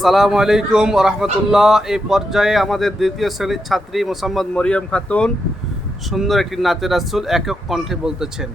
আসসালামু আলাইকুম ওয়া রাহমাতুল্লাহ। এই পর্যায়ে আমাদের দ্বিতীয় শ্রেণীর ছাত্রী মোসাম্মদ মরিয়ম খাতুন সুন্দর একটি নাতে রাসূল একক কণ্ঠে বলতেছেন।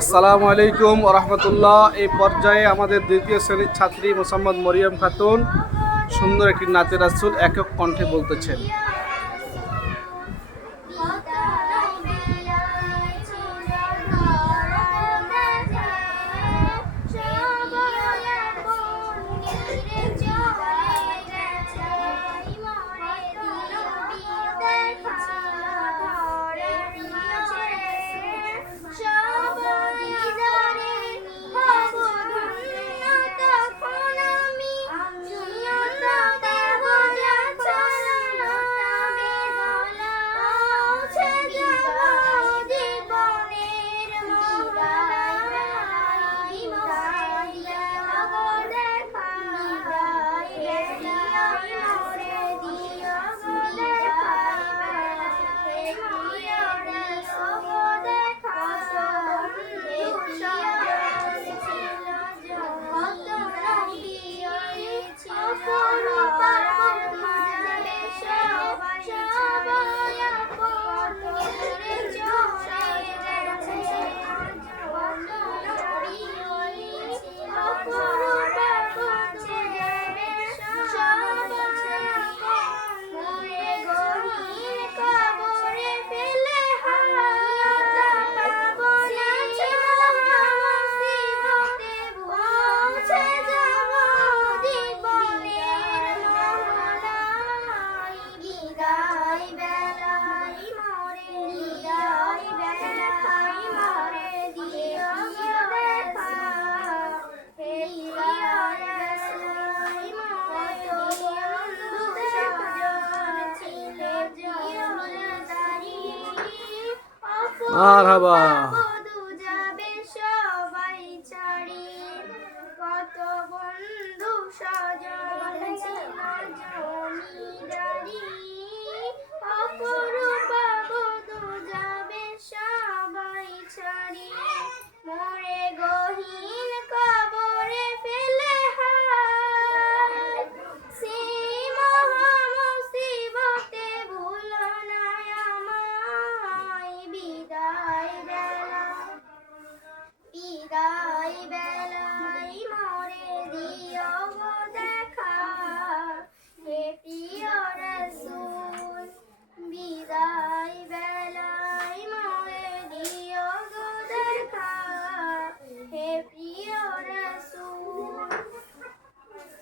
আসসালামু আলাইকুম ওয়া রাহমাতুল্লাহ। এই পর্যায়ে আমাদের দ্বিতীয় শ্রেণীর ছাত্রী মোসাম্মদ মরিয়ম খাতুন সুন্দর একটি নাতে রাসূল একক কণ্ঠে বলতেছেন। মারহাবা।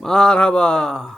মারহাবা।